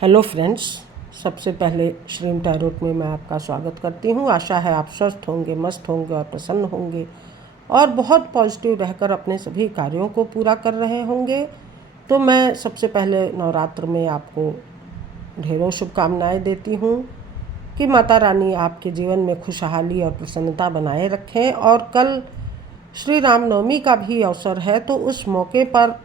Hello friends, सबसे पहले श्रीम tarot में मैं आपका स्वागत करती हूँ। आशा है आप स्वस्थ होंगे, मस्त होंगे और प्रसन्न होंगे और बहुत पॉजिटिव रहकर अपने सभी कार्यों को पूरा कर रहे होंगे। तो मैं सबसे पहले नवरात्र में आपको ढेरों शुभकामनाएं देती हूँ कि माता रानी आपके जीवन में खुशहाली और प्रसन्नता बनाए रखें। और कल श्री रामनवमी का भी अवसर है, तो उस मौके पर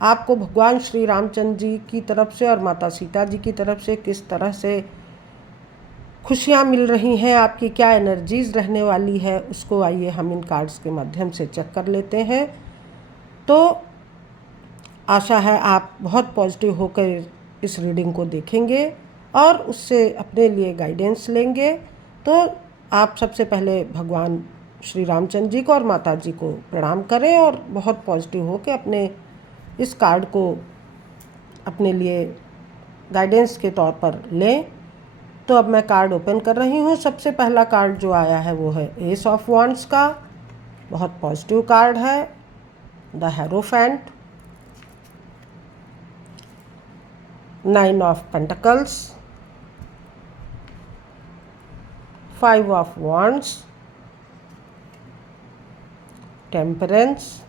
आपको भगवान श्री रामचंद्र जी की तरफ से और माता सीता जी की तरफ से किस तरह से खुशियाँ मिल रही हैं, आपकी क्या एनर्जीज रहने वाली है, उसको आइए हम इन कार्ड्स के माध्यम से चेक कर लेते हैं। तो आशा है आप बहुत पॉजिटिव होकर इस रीडिंग को देखेंगे और उससे अपने लिए गाइडेंस लेंगे। तो आप सबसे पहले भगवान श्री रामचंद्र जी को और माता जी को प्रणाम करें और बहुत पॉजिटिव होकर अपने इस कार्ड को अपने लिए गाइडेंस के तौर पर लें। तो अब मैं कार्ड ओपन कर रही हूँ। सबसे पहला कार्ड जो आया है वो है एस ऑफ वॉन्ड्स का, बहुत पॉजिटिव कार्ड है। The hierophant, 9 of pentacles, 5 of wands, temperance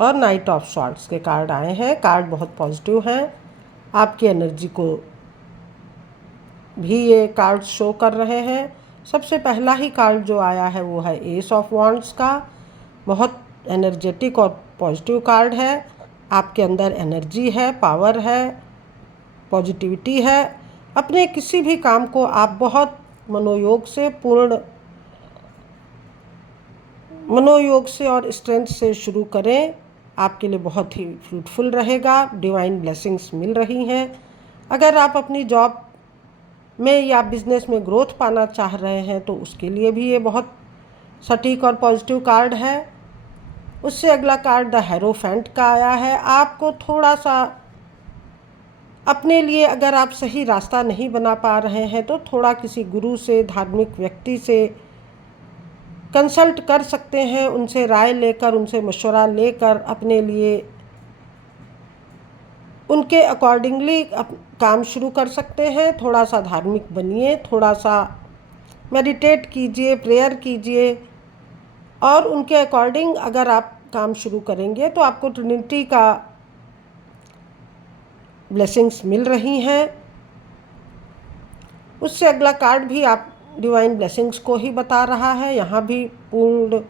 और नाइट ऑफ सॉर्ड्स के कार्ड आए हैं। कार्ड बहुत पॉजिटिव हैं, आपकी एनर्जी को भी ये कार्ड शो कर रहे हैं। सबसे पहला ही कार्ड जो आया है वो है एस ऑफ वॉन्ड्स का, बहुत एनर्जेटिक और पॉजिटिव कार्ड है। आपके अंदर एनर्जी है, पावर है, पॉजिटिविटी है। अपने किसी भी काम को आप बहुत मनोयोग से और स्ट्रेंथ से शुरू करें, आपके लिए बहुत ही फ्रूटफुल रहेगा। डिवाइन ब्लेसिंग्स मिल रही हैं। अगर आप अपनी जॉब में या बिजनेस में ग्रोथ पाना चाह रहे हैं तो उसके लिए भी ये बहुत सटीक और पॉजिटिव कार्ड है। उससे अगला कार्ड द हेरोफेंट का आया है। आपको थोड़ा सा अपने लिए, अगर आप सही रास्ता नहीं बना पा रहे हैं तो थोड़ा किसी गुरु से, धार्मिक व्यक्ति से कंसल्ट कर सकते हैं, उनसे राय लेकर, उनसे मशवरा लेकर अपने लिए उनके अकॉर्डिंगली काम शुरू कर सकते हैं। थोड़ा सा धार्मिक बनिए, थोड़ा सा मेडिटेट कीजिए, प्रेयर कीजिए और उनके अकॉर्डिंग अगर आप काम शुरू करेंगे तो आपको ट्रिनिटी का ब्लेसिंग्स मिल रही हैं। उससे अगला कार्ड भी आप डिवाइन ब्लेसिंग्स को ही बता रहा है। यहाँ भी पूर्ण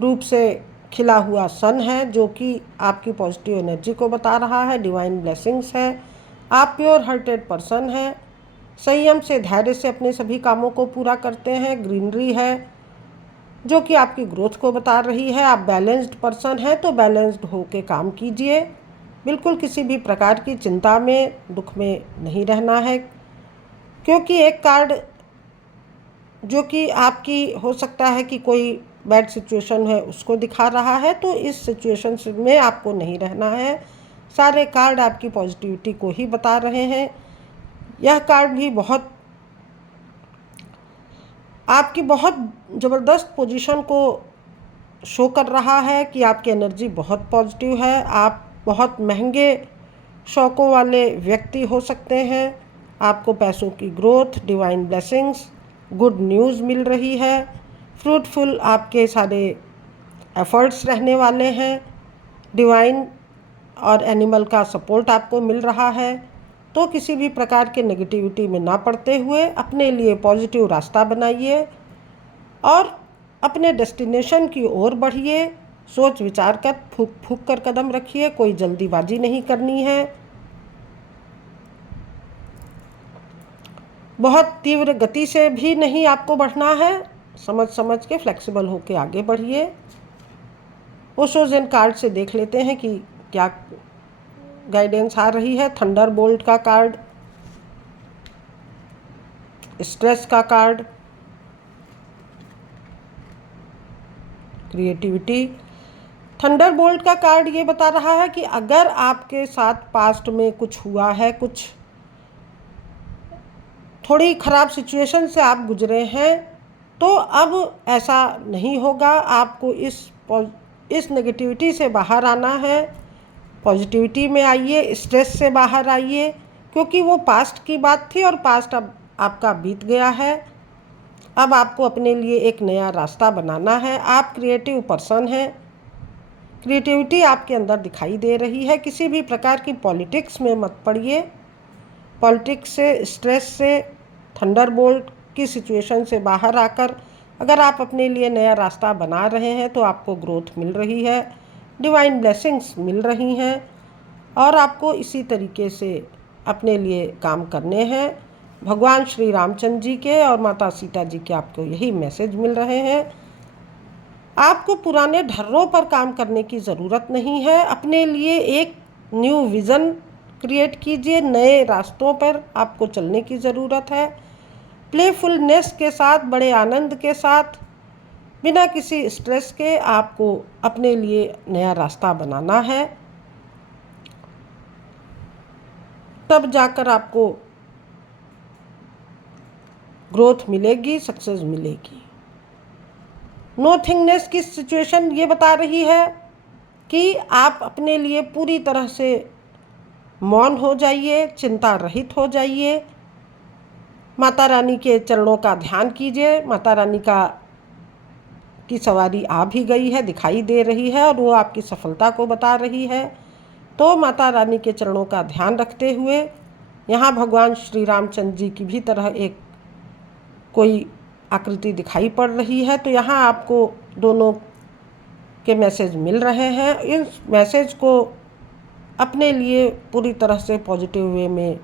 रूप से खिला हुआ सन है जो कि आपकी पॉजिटिव एनर्जी को बता रहा है। डिवाइन ब्लेसिंग्स है, आप प्योर हार्टेड पर्सन हैं, संयम से, धैर्य से अपने सभी कामों को पूरा करते हैं। ग्रीनरी है जो कि आपकी ग्रोथ को बता रही है। आप बैलेंस्ड पर्सन हैं, तो बैलेंस्ड होके काम कीजिए। बिल्कुल किसी भी प्रकार की चिंता में, दुख में नहीं रहना है, क्योंकि एक कार्ड जो कि आपकी हो सकता है कि कोई बैड सिचुएशन है उसको दिखा रहा है, तो इस सिचुएशन में आपको नहीं रहना है। सारे कार्ड आपकी पॉजिटिविटी को ही बता रहे हैं। यह कार्ड भी आपकी बहुत ज़बरदस्त पोजीशन को शो कर रहा है कि आपकी एनर्जी बहुत पॉजिटिव है। आप बहुत महंगे शौकों वाले व्यक्ति हो सकते हैं। आपको पैसों की growth, divine blessings, good news मिल रही है। फ्रूटफुल आपके सारे एफर्ट्स रहने वाले हैं। डिवाइन और एनिमल का सपोर्ट आपको मिल रहा है। तो किसी भी प्रकार के नेगेटिविटी में ना पड़ते हुए अपने लिए पॉजिटिव रास्ता बनाइए और अपने डेस्टिनेशन की ओर बढ़िए। सोच विचार कर, फूक फूक कर कदम रखिए, कोई जल्दीबाजी नहीं करनी है। बहुत तीव्र गति से भी नहीं आपको बढ़ना है, समझ समझ के, फ्लेक्सिबल होके आगे बढ़िए। ओशोजन कार्ड से देख लेते हैं कि क्या गाइडेंस आ रही है। थंडर बोल्ट का कार्ड, स्ट्रेस का कार्ड, क्रिएटिविटी। थंडर बोल्ट का कार्ड ये बता रहा है कि अगर आपके साथ पास्ट में कुछ हुआ है, कुछ थोड़ी ख़राब सिचुएशन से आप गुजरे हैं, तो अब ऐसा नहीं होगा। आपको इस नेगेटिविटी से बाहर आना है। पॉजिटिविटी में आइए, स्ट्रेस से बाहर आइए, क्योंकि वो पास्ट की बात थी और पास्ट अब आपका बीत गया है। अब आपको अपने लिए एक नया रास्ता बनाना है। आप क्रिएटिव पर्सन हैं, क्रिएटिविटी आपके अंदर दिखाई दे रही है। किसी भी प्रकार की पॉलिटिक्स में मत पड़िए। पॉलिटिक्स से, स्ट्रेस से, थंडरबोल्ट की सिचुएशन से बाहर आकर अगर आप अपने लिए नया रास्ता बना रहे हैं तो आपको ग्रोथ मिल रही है, डिवाइन ब्लेसिंग्स मिल रही हैं और आपको इसी तरीके से अपने लिए काम करने हैं। भगवान श्री रामचंद्र जी के और माता सीता जी के आपको यही मैसेज मिल रहे हैं। आपको पुराने ढर्रों पर काम करने की ज़रूरत नहीं है। अपने लिए एक न्यू विज़न क्रिएट कीजिए, नए रास्तों पर आपको चलने की ज़रूरत है। प्लेफुलनेस के साथ, बड़े आनंद के साथ, बिना किसी स्ट्रेस के आपको अपने लिए नया रास्ता बनाना है। तब जाकर आपको ग्रोथ मिलेगी, सक्सेस मिलेगी। नोथिंगनेस की सिचुएशन ये बता रही है कि आप अपने लिए पूरी तरह से मौन हो जाइए, चिंता रहित हो जाइए। माता रानी के चरणों का ध्यान कीजिए। माता रानी की सवारी आ भी गई है, दिखाई दे रही है और वो आपकी सफलता को बता रही है। तो माता रानी के चरणों का ध्यान रखते हुए यहाँ भगवान श्री रामचंद्र जी की भी तरह एक कोई आकृति दिखाई पड़ रही है। तो यहाँ आपको दोनों के मैसेज मिल रहे हैं। इस मैसेज को अपने लिए पूरी तरह से पॉजिटिव वे में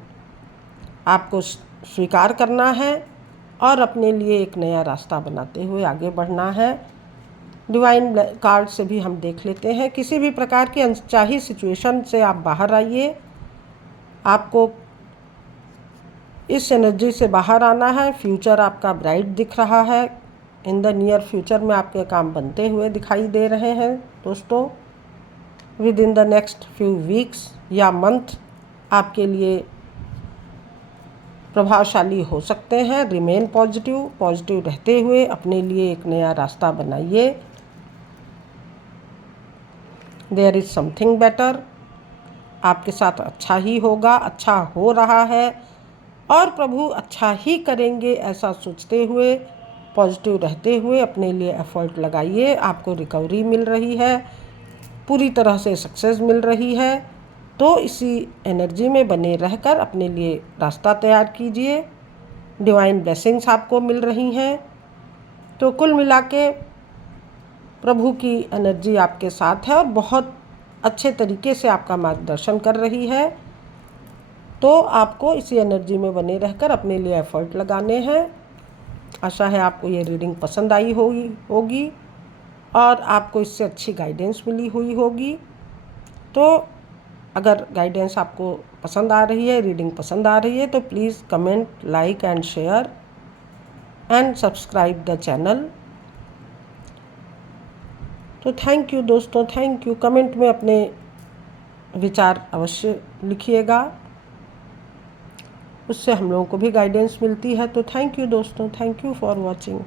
आपको स्वीकार करना है और अपने लिए एक नया रास्ता बनाते हुए आगे बढ़ना है। डिवाइन कार्ड से भी हम देख लेते हैं। किसी भी प्रकार की अनचाही सिचुएशन से आप बाहर आइए। आपको इस एनर्जी से बाहर आना है। फ्यूचर आपका ब्राइट दिख रहा है। इन द नियर फ्यूचर में आपके काम बनते हुए दिखाई दे रहे हैं। दोस्तों, with in the next few weeks या मंथ आपके लिए प्रभावशाली हो सकते हैं। रिमेन पॉजिटिव रहते हुए अपने लिए एक नया रास्ता बनाइए। There is something better. आपके साथ अच्छा ही होगा, अच्छा हो रहा है और प्रभु अच्छा ही करेंगे, ऐसा सोचते हुए, पॉजिटिव रहते हुए अपने लिए एफर्ट लगाइए। आपको रिकवरी मिल रही है, पूरी तरह से सक्सेस मिल रही है। तो इसी एनर्जी में बने रहकर अपने लिए रास्ता तैयार कीजिए। डिवाइन ब्लेसिंग्स आपको मिल रही हैं। तो कुल मिला के प्रभु की एनर्जी आपके साथ है और बहुत अच्छे तरीके से आपका मार्गदर्शन कर रही है। तो आपको इसी एनर्जी में बने रहकर अपने लिए एफर्ट लगाने हैं। आशा है आपको ये रीडिंग पसंद आई होगी और आपको इससे अच्छी गाइडेंस मिली हुई होगी। तो अगर गाइडेंस आपको पसंद आ रही है, रीडिंग पसंद आ रही है, तो please comment, like and share and subscribe the channel. तो थैंक यू दोस्तों, थैंक यू। कमेंट में अपने विचार अवश्य लिखिएगा, उससे हम लोगों को भी गाइडेंस मिलती है। तो थैंक यू दोस्तों, थैंक यू फॉर वॉचिंग।